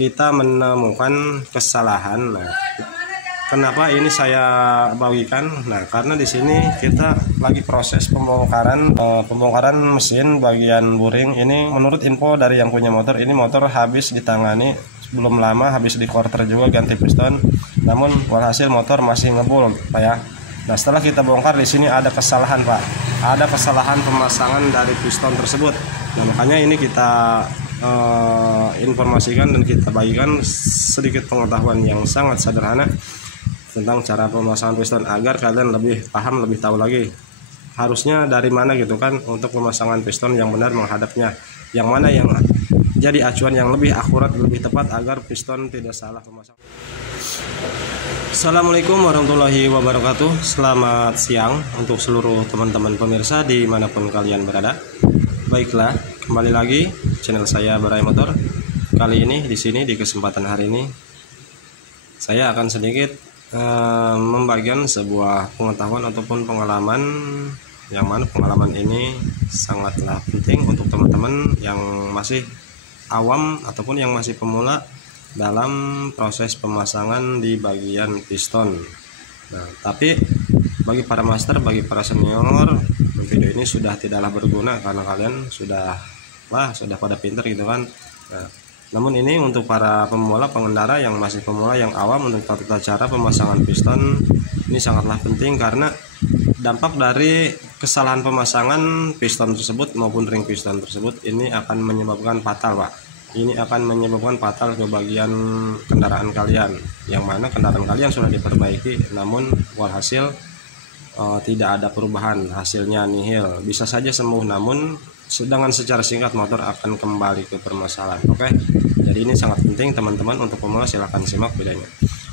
kita menemukan kesalahan. Nah, kenapa ini saya bagikan? Nah, karena di sini kita lagi proses pembongkaran mesin bagian buring. Ini menurut info dari yang punya motor, ini motor habis ditangani belum lama, habis di quarter juga ganti piston. Namun walhasil motor masih ngebul, Pak ya. Nah, setelah kita bongkar di sini ada kesalahan, Pak. Ada kesalahan pemasangan dari piston tersebut. Nah, makanya ini kita informasikan dan kita bagikan sedikit pengetahuan yang sangat sederhana tentang cara pemasangan piston agar kalian lebih paham, lebih tahu lagi harusnya dari mana gitu kan untuk pemasangan piston yang benar menghadapnya, yang mana yang jadi acuan yang lebih akurat, lebih tepat agar piston tidak salah pemasangan. Assalamualaikum warahmatullahi wabarakatuh. Selamat siang untuk seluruh teman-teman pemirsa dimanapun kalian berada. Baiklah, kembali lagi channel saya Barai Motor. Kali ini di sini di kesempatan hari ini saya akan sedikit membagikan sebuah pengetahuan ataupun pengalaman, yang mana pengalaman ini sangatlah penting untuk teman-teman yang masih awam ataupun yang masih pemula dalam proses pemasangan di bagian piston. Nah, tapi bagi para master, bagi para senior, video ini sudah tidaklah berguna karena kalian sudah pada pinter gitu kan. Nah, namun ini untuk para pemula, pengendara yang masih pemula, yang awam, untuk tata cara pemasangan piston ini sangatlah penting karena dampak dari kesalahan pemasangan piston tersebut maupun ring piston tersebut ini akan menyebabkan fatal, Pak. Ini akan menyebabkan fatal ke bagian kendaraan kalian, yang mana kendaraan kalian sudah diperbaiki namun walhasil tidak ada perubahan, hasilnya nihil. Bisa saja sembuh namun sedangkan secara singkat motor akan kembali ke permasalahan. Oke, jadi ini sangat penting teman-teman. Untuk pemula silahkan simak videonya.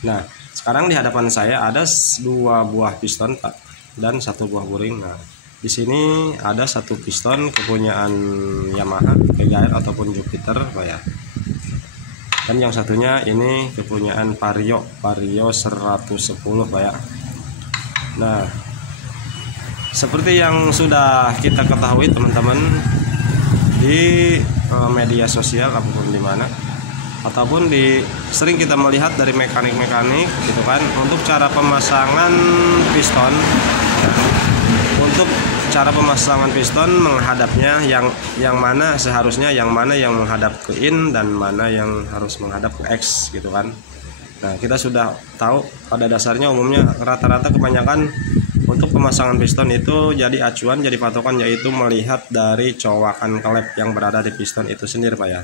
Nah, sekarang di hadapan saya ada 2 buah piston, Pak, dan 1 buah buring. Nah, di sini ada 1 piston kepunyaan Yamaha PGR ataupun Jupiter, Pak ya. Dan yang satunya ini kepunyaan Vario 110, Pak ya. Nah, seperti yang sudah kita ketahui teman-teman di media sosial apapun di mana ataupun sering kita melihat dari mekanik-mekanik gitu kan, untuk cara pemasangan piston, untuk cara pemasangan piston menghadapnya yang mana seharusnya, yang mana yang menghadap ke in dan mana yang harus menghadap ke X gitu kan. Nah, kita sudah tahu pada dasarnya umumnya rata-rata kebanyakan untuk pemasangan piston itu jadi acuan, jadi patokan, yaitu melihat dari cowakan klep yang berada di piston itu sendiri, Pak ya.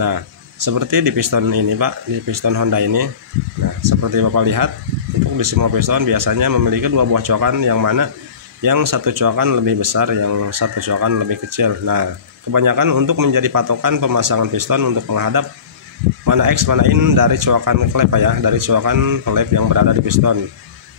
Nah, seperti di piston ini, Pak, di piston Honda ini. Nah, seperti Bapak lihat, untuk di semua piston biasanya memiliki 2 buah cowakan, yang mana yang 1 cowakan lebih besar, yang 1 cowakan lebih kecil. Nah, kebanyakan untuk menjadi patokan pemasangan piston untuk menghadap mana X mana in dari cowakan klep, Pak ya, dari cowakan klep yang berada di piston.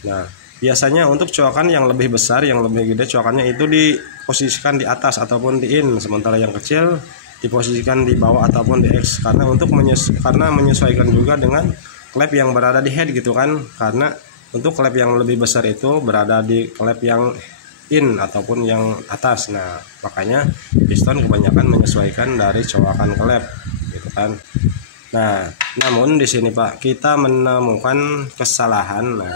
Nah, biasanya untuk cowakan yang lebih besar, yang lebih gede, cowakannya itu diposisikan di atas ataupun di in, sementara yang kecil diposisikan di bawah ataupun di X, karena untuk menyesuaikan juga dengan klep yang berada di head gitu kan. Karena untuk klep yang lebih besar itu berada di klep yang in ataupun yang atas. Nah, makanya piston kebanyakan menyesuaikan dari cowakan klep gitu kan. Nah, namun di sini, Pak, kita menemukan kesalahan. Nah,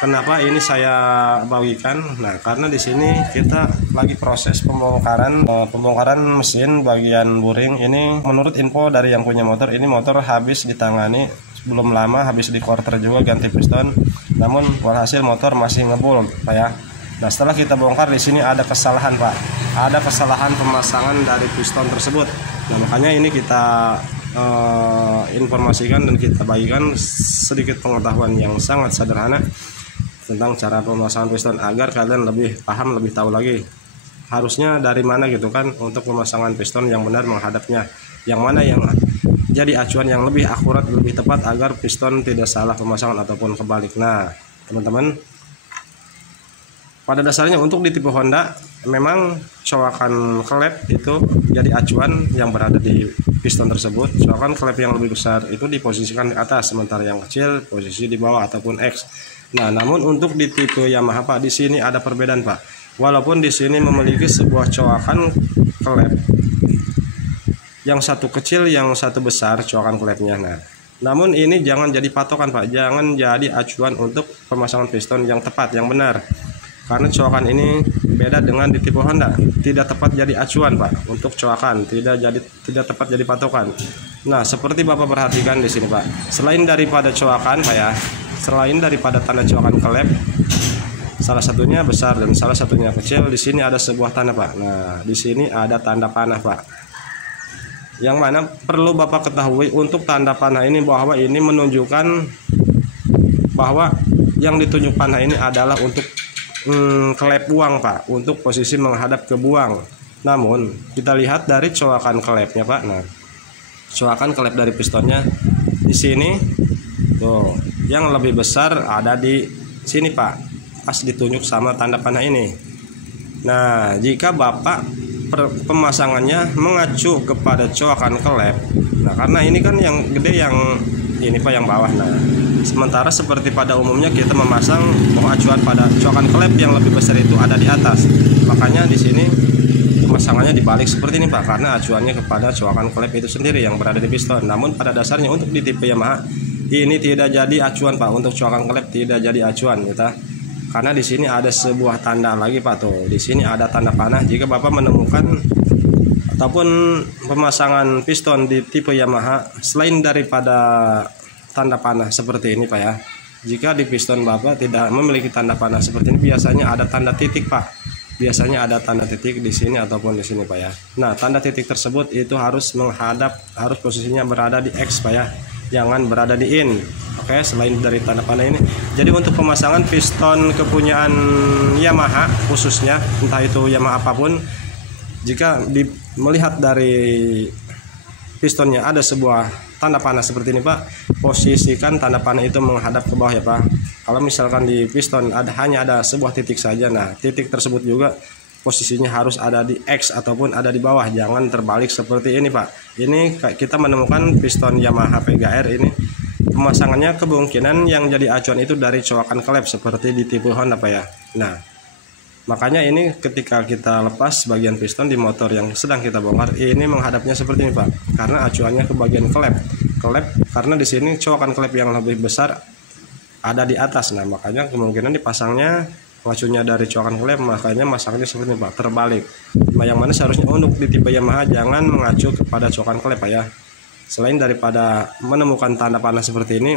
kenapa ini saya bagikan? Nah, karena di sini kita lagi proses pembongkaran mesin bagian buring. Ini menurut info dari yang punya motor, ini motor habis ditangani belum lama, habis di quarter juga ganti piston. Namun walhasil motor masih ngebul, Pak ya. Nah, setelah kita bongkar di sini ada kesalahan, Pak. Ada kesalahan pemasangan dari piston tersebut. Nah, makanya ini kita informasikan dan kita bagikan sedikit pengetahuan yang sangat sederhana tentang cara pemasangan piston agar kalian lebih paham, lebih tahu lagi harusnya dari mana gitu kan untuk pemasangan piston yang benar menghadapnya, yang mana yang jadi acuan yang lebih akurat, lebih tepat agar piston tidak salah pemasangan ataupun kebalik. Nah, teman-teman, pada dasarnya untuk di tipe Honda memang cowakan klep itu jadi acuan yang berada di piston tersebut. Cowakan klep yang lebih besar itu diposisikan di atas, sementara yang kecil posisi di bawah ataupun X. Nah, namun untuk di tipe Yamaha, Pak, di sini ada perbedaan, Pak. Walaupun di sini memiliki sebuah cowakan klep yang satu kecil, yang satu besar coakan klepnya. Nah, namun ini jangan jadi patokan Pak, jangan jadi acuan untuk pemasangan piston yang tepat, yang benar. Karena coakan ini beda dengan di tipe Honda, tidak tepat jadi acuan Pak untuk coakan, tidak tepat jadi patokan. Nah, seperti Bapak perhatikan di sini Pak, selain daripada coakan Pak ya, selain daripada tanda coakan klep, salah satunya besar dan salah satunya kecil, di sini ada sebuah tanda Pak. Nah, di sini ada tanda panah Pak. Yang mana perlu Bapak ketahui untuk tanda panah ini, bahwa ini menunjukkan bahwa yang ditunjuk panah ini adalah untuk klep buang Pak, untuk posisi menghadap ke buang. Namun kita lihat dari coakan klepnya Pak. Nah, coakan klep dari pistonnya di sini tuh, yang lebih besar ada di sini Pak, pas ditunjuk sama tanda panah ini. Nah, jika Bapak pemasangannya mengacu kepada coakan klep, nah karena ini kan yang gede yang ini Pak, yang bawah. Nah, sementara seperti pada umumnya kita memasang acuan pada coakan klep yang lebih besar itu ada di atas, makanya di sini pemasangannya dibalik seperti ini Pak, karena acuannya kepada coakan klep itu sendiri yang berada di piston. Namun pada dasarnya untuk di tipe Yamaha ini tidak jadi acuan Pak, untuk coakan klep tidak jadi acuan kita. Karena di sini ada sebuah tanda lagi Pak, tuh di sini ada tanda panah. Jika Bapak menemukan ataupun pemasangan piston di tipe Yamaha selain daripada tanda panah seperti ini Pak ya, jika di piston Bapak tidak memiliki tanda panah seperti ini, biasanya ada tanda titik Pak, biasanya ada tanda titik di sini ataupun di sini Pak ya. Nah, tanda titik tersebut itu harus menghadap, harus posisinya berada di X Pak ya, jangan berada di in. Oke, selain dari tanda panah ini, jadi untuk pemasangan piston kepunyaan Yamaha khususnya, entah itu Yamaha apapun, jika melihat dari pistonnya ada sebuah tanda panah seperti ini Pak, posisikan tanda panah itu menghadap ke bawah ya Pak. Kalau misalkan di piston hanya ada sebuah titik saja, nah titik tersebut juga posisinya harus ada di X ataupun ada di bawah, jangan terbalik seperti ini Pak. Ini kita menemukan piston Yamaha PGR ini pemasangannya kemungkinan yang jadi acuan itu dari coakan klep seperti di tipe Honda Pak ya. Nah, makanya ini ketika kita lepas bagian piston di motor yang sedang kita bongkar, ini menghadapnya seperti ini Pak, karena acuannya ke bagian klep karena di sini coakan klep yang lebih besar ada di atas. Nah, makanya kemungkinan dipasangnya macunya dari coakan klep, makanya masangnya seperti ini Pak, terbalik. Nah, yang mana seharusnya untuk di tipe Yamaha jangan mengacu kepada coakan klep Pak ya. Selain daripada menemukan tanda panah seperti ini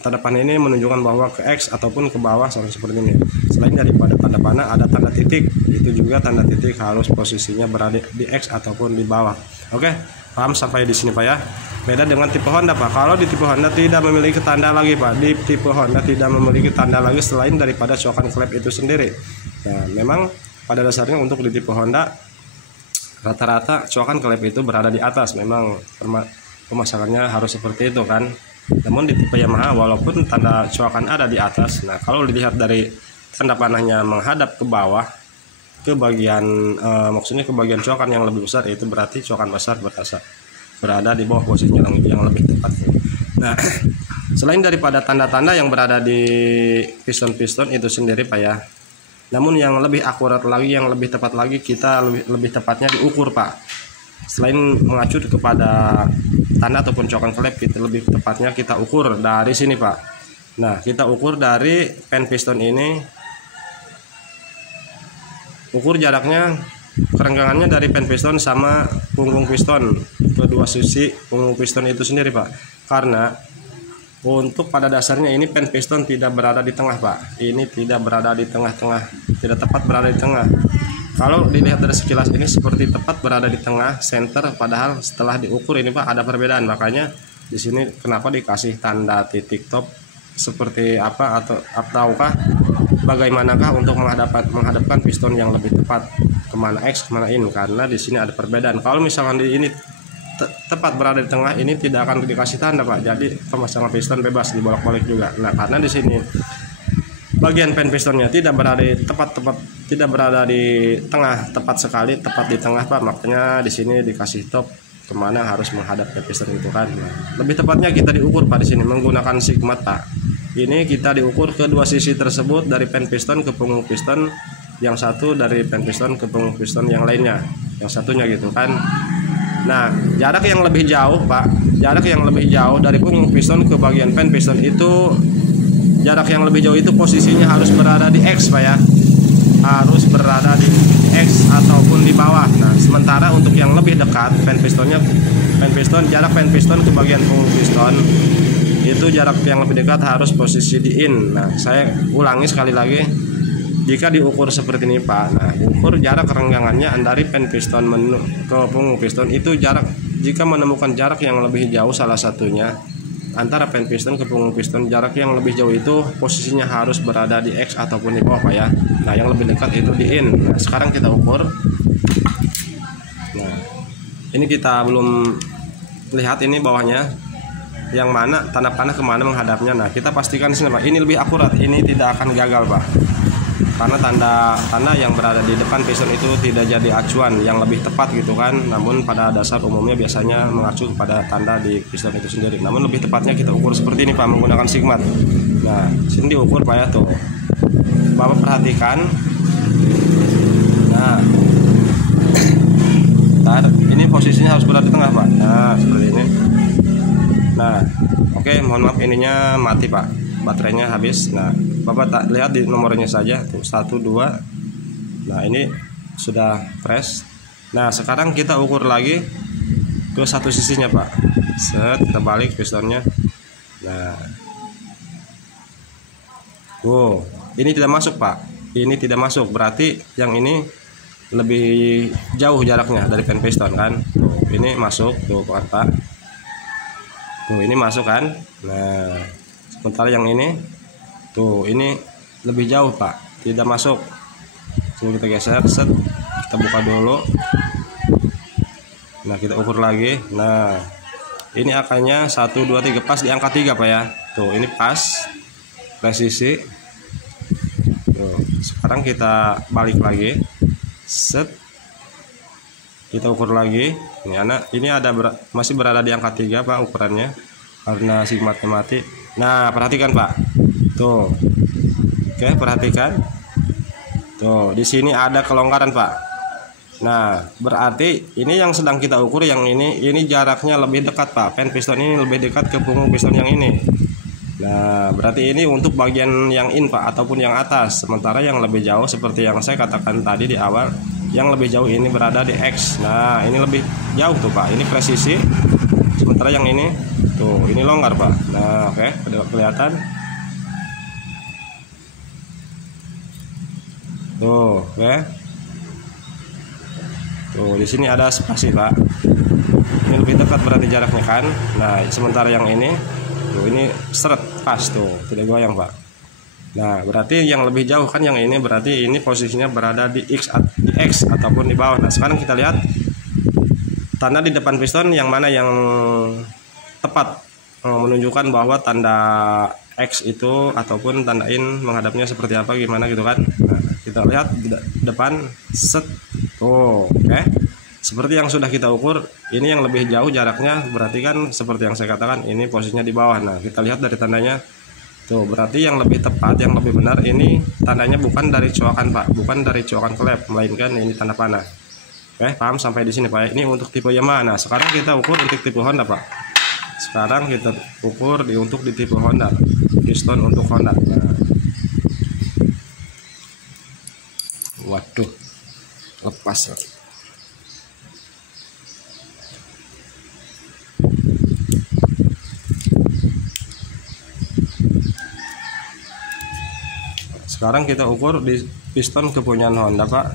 tanda panah ini menunjukkan bahwa ke X ataupun ke bawah seperti ini. Selain daripada tanda panah ada tanda titik, itu juga tanda titik harus posisinya berada di X ataupun di bawah. Oke, paham sampai di sini Pak ya. Beda dengan tipe Honda Pak. Kalau di tipe Honda tidak memiliki tanda lagi Pak. Di tipe Honda tidak memiliki tanda lagi selain daripada coakan klep itu sendiri. Nah, memang pada dasarnya untuk di tipe Honda rata-rata coakan klep itu berada di atas, memang pemasangannya harus seperti itu kan. Namun di tipe Yamaha walaupun tanda coakan ada di atas, nah kalau dilihat dari tanda panahnya menghadap ke bawah, ke bagian maksudnya ke bagian coakan yang lebih besar, itu berarti coakan besar berada di bawah posisinya yang lebih tepat. Nah, selain daripada tanda-tanda yang berada di piston-piston itu sendiri Pak ya, namun yang lebih akurat lagi, yang lebih tepat lagi, kita lebih tepatnya diukur Pak. Selain mengacu kepada tanda ataupun coakan klep, kita lebih tepatnya kita ukur dari sini Pak. Nah, kita ukur dari pen piston ini, ukur jaraknya, kerenggangannya dari pen piston sama punggung piston, kedua sisi punggung piston itu sendiri Pak. Karena untuk pada dasarnya ini pen piston tidak berada di tengah Pak, ini tidak berada di tengah-tengah, tidak tepat berada di tengah. Kalau dilihat dari sekilas ini seperti tepat berada di tengah center, padahal setelah diukur ini Pak ada perbedaan. Makanya di sini kenapa dikasih tanda titik top seperti apa, ataukah bagaimanakah untuk menghadapkan piston yang lebih tepat, kemana X kemana in, karena di sini ada perbedaan. Kalau misalkan di ini tepat berada di tengah, ini tidak akan dikasih tanda Pak, jadi pemasangan piston bebas dibolak-balik juga. Nah, karena di sini bagian pen pistonnya tidak berada di tidak berada di tengah tepat sekali, tepat di tengah Pak, makanya di sini dikasih top kemana harus menghadap ke piston itu kan. Nah, lebih tepatnya kita diukur Pak di sini menggunakan sigmat Pak. Ini kita diukur kedua sisi tersebut dari pen piston ke punggung piston, yang satu dari pen piston ke punggung piston yang lainnya, yang satunya gitu kan. Nah, jarak yang lebih jauh Pak, jarak yang lebih jauh dari punggung piston ke bagian pen piston itu, jarak yang lebih jauh itu posisinya harus berada di X Pak ya, harus berada di X ataupun di bawah. Nah, sementara untuk yang lebih dekat pen piston, jarak pen piston ke bagian punggung piston itu jarak yang lebih dekat harus posisi di in. Nah, saya ulangi sekali lagi, jika diukur seperti ini Pak, nah ukur jarak renggangannya dari pen piston ke punggung piston itu jarak, jika menemukan jarak yang lebih jauh salah satunya antara pen piston ke punggung piston, jarak yang lebih jauh itu posisinya harus berada di X ataupun di bawah Pak ya. Nah, yang lebih dekat itu di in. Nah, sekarang kita ukur. Nah, ini kita belum lihat ini bawahnya yang mana, tanda panah kemana menghadapnya. Nah, kita pastikan sini Pak, ini lebih akurat, ini tidak akan gagal Pak, karena tanda yang berada di depan piston itu tidak jadi acuan yang lebih tepat gitu kan. Namun pada dasar umumnya biasanya mengacu kepada tanda di piston itu sendiri. Namun lebih tepatnya kita ukur seperti ini Pak, menggunakan sigmat. Nah, sini diukur Pak ya, tuh Bapak perhatikan. Nah, ini posisinya harus berada di tengah Pak. Nah, seperti ini. Nah, oke, mohon maaf ininya mati Pak, baterainya habis. Nah, Bapak lihat di nomornya saja tuh 1 2. Nah, ini sudah fresh. Nah, sekarang kita ukur lagi ke satu sisinya Pak. Set, kita balik pistonnya. Nah, tuh ini tidak masuk Pak, ini tidak masuk, berarti yang ini lebih jauh jaraknya dari pen piston kan. Tuh, ini masuk tuh Pak. Tuh, ini masuk kan. Nah, sementara yang ini tuh, ini lebih jauh Pak, tidak masuk. Sini kita geser, set, kita buka dulu. Nah, kita ukur lagi. Nah, ini angkanya 1 2 3, pas di angka 3 Pak ya. Tuh, ini pas, presisi. Tuh, sekarang kita balik lagi, set, kita ukur lagi. Ini anak, ini masih berada di angka 3 Pak ukurannya, karena sigmatnya mati. Nah, perhatikan Pak. Tuh, oke, perhatikan. Tuh, di sini ada kelonggaran Pak. Nah, berarti ini yang sedang kita ukur, yang ini jaraknya lebih dekat Pak. Pen piston ini lebih dekat ke punggung piston yang ini. Nah, berarti ini untuk bagian yang in Pak, ataupun yang atas. Sementara yang lebih jauh seperti yang saya katakan tadi di awal, yang lebih jauh ini berada di X. Nah, ini lebih jauh tuh Pak, ini presisi. Sementara yang ini tuh, ini longgar Pak. Nah, oke, kelihatan. Tuh, oke. Tuh, di sini ada spasi Pak. Ini lebih dekat berarti jaraknya kan. Nah, sementara yang ini tuh, ini seret pas tuh, tidak goyang Pak. Nah, berarti yang lebih jauh kan yang ini, berarti ini posisinya berada di X ataupun di bawah. Nah, sekarang kita lihat tanda di depan piston yang mana yang tepat menunjukkan bahwa tanda X itu ataupun tanda in menghadapnya seperti apa, gimana gitu kan. Nah, kita lihat di depan, set. Oh, oke. Seperti yang sudah kita ukur, ini yang lebih jauh jaraknya, berarti kan seperti yang saya katakan, ini posisinya di bawah. Nah, kita lihat dari tandanya. Tuh, berarti yang lebih tepat, yang lebih benar ini tandanya bukan dari coakan Pak, bukan dari coakan klep, melainkan ini tanda panah. Oke, paham sampai di sini Pak? Ini untuk tipe Yamaha. Nah, sekarang kita ukur untuk tipe Honda Pak. Sekarang kita ukur untuk di tipe Honda, piston untuk Honda. Nah. Waduh, lepas. Sekarang kita ukur di piston kepunyaan Honda Pak.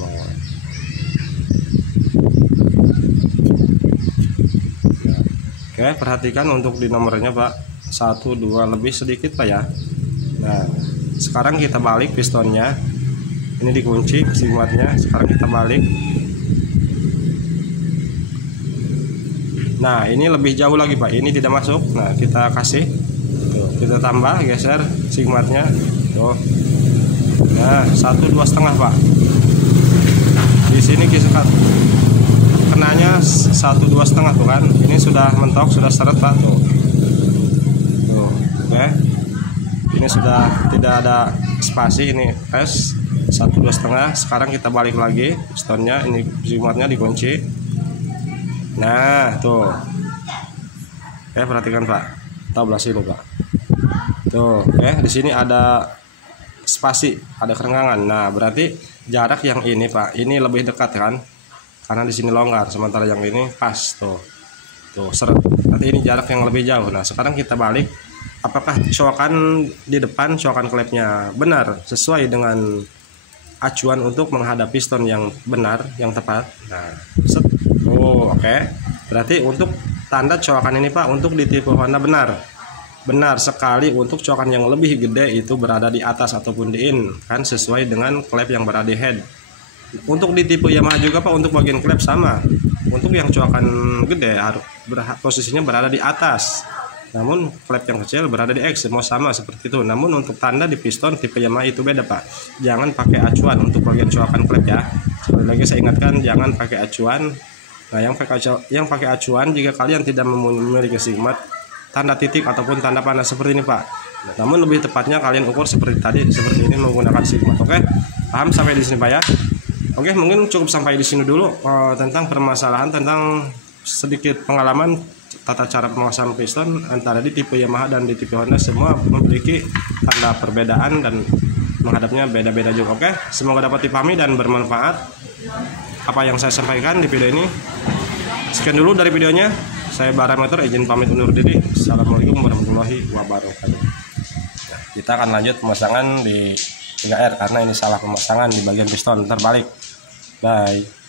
Nah. Oke, perhatikan untuk di nomornya Pak, 1 2 lebih sedikit Pak ya. Nah, sekarang kita balik pistonnya, ini dikunci sigmatnya. Sekarang kita balik. Nah, ini lebih jauh lagi Pak, ini tidak masuk. Nah, kita kasih. Tuh, kita tambah, geser sigmatnya. Tuh. Nah, 1 2,5 Pak. Di sini kita kenanya 1 2,5 tuh kan. Ini sudah mentok, sudah seret Pak tuh. Tuh, oke. Ini sudah tidak ada spasi, ini es. 1 2,5. Sekarang kita balik lagi pistonnya, ini jimatnya dikunci. Nah tuh, oke perhatikan Pak, tahu belah sini Pak, tuh oke, di sini ada spasi, ada kerenggangan. Nah berarti jarak yang ini Pak, ini lebih dekat kan, karena di sini longgar, sementara yang ini pas tuh seret. Berarti ini jarak yang lebih jauh. Nah sekarang kita balik, apakah coakan di depan, coakan klepnya benar sesuai dengan acuan untuk menghadap piston yang benar, yang tepat. Nah set. Oh oke. Berarti untuk tanda coakan ini Pak, untuk di tipe Honda benar sekali. Untuk coakan yang lebih gede itu berada di atas ataupun di in kan, sesuai dengan klep yang berada di head. Untuk di tipe Yamaha juga Pak, untuk bagian klep sama. Untuk yang coakan gede harus posisinya berada di atas, namun klep yang kecil berada di X, mau sama seperti itu. Namun untuk tanda di piston tipe Yamaha itu beda Pak. Jangan pakai acuan untuk bagian coakan klep ya. Sekali lagi saya ingatkan, jangan pakai acuan. Nah yang pakai acuan, jika kalian tidak memiliki sigmat tanda titik ataupun tanda panah seperti ini Pak. Namun lebih tepatnya kalian ukur seperti tadi, seperti ini menggunakan sigmat. Oke, paham sampai di sini Pak ya? Oke, mungkin cukup sampai di sini dulu tentang permasalahan, tentang sedikit pengalaman tata cara pemasangan piston antara di tipe Yamaha dan di tipe Honda. Semua memiliki tanda perbedaan dan menghadapnya beda-beda juga. Oke, semoga dapat dipahami dan bermanfaat apa yang saya sampaikan di video ini. Sekian dulu dari videonya. Saya Barai Motor, izin pamit undur diri. Assalamualaikum warahmatullahi wabarakatuh. Nah, kita akan lanjut pemasangan di 3R karena ini salah pemasangan di bagian piston terbalik. Bye.